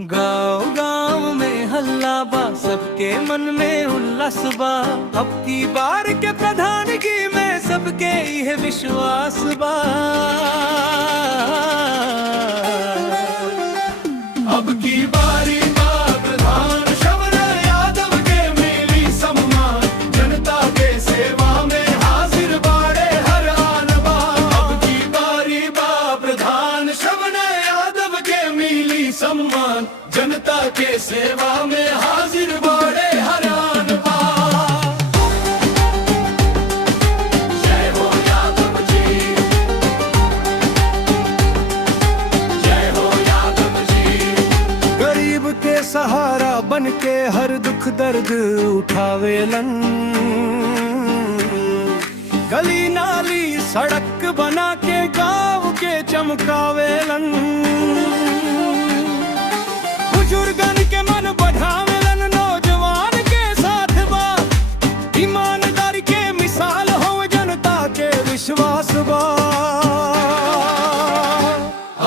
गाँव गाँव में हल्ला बा, सबके मन में उल्लास बा। अब की बार के प्रधानगी में सबके यह विश्वास बा। अब की बारी बा प्रधान शवन यादव के मिली सम्मान, जनता के सेवा में हाजिर बाड़े हर आन बा। अब की बारी बा प्रधान शवन यादव के मिली सम्मान, जनता के सेवा में हाजिर बाड़े हर आन बा। जय हो यादव जी, जय हो यादव जी। गरीब के सहारा बन के हर दुख दर्द उठावेलन, गली नाली सड़क बना के गांव के चमकावेलन। बुजुर्गन के मन बढ़ावेलन, नौजवान के साथ बा। ईमानदारी के मिसाल हो, जनता के विश्वास बा।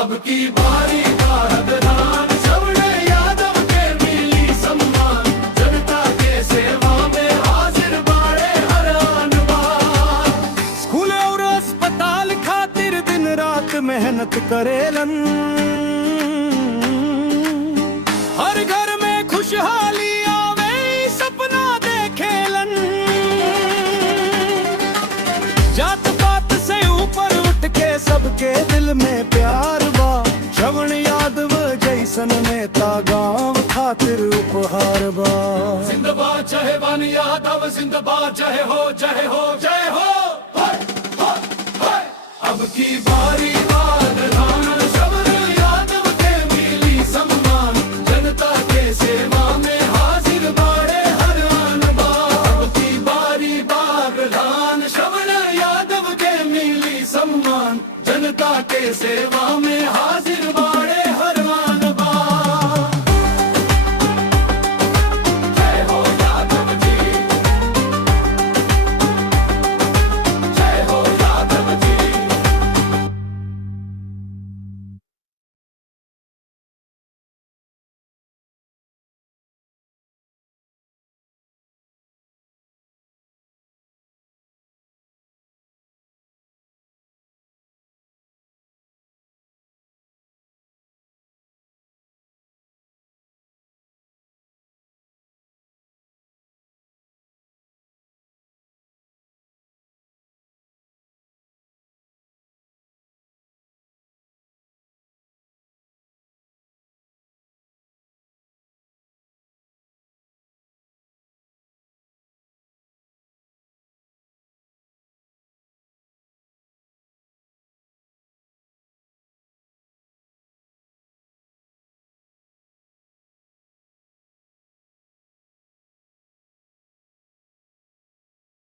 अब की बारी बा प्रधान शवन यादव के मिली सम्मान, जनता के सेवा में हाजिर बाड़े हर आन बा। स्कूल और अस्पताल खातिर दिन रात मेहनत करेलन, हर घर में खुशहाली आवे सपना देखेलन। जात पात से ऊपर उठ के सबके दिल में प्यार बा। शवन यादव जैसन नेता गांव खातिर उपहार बा। जिंदाबाद चाहे वन यादव, जिंदाबाद जय हो जय हो जय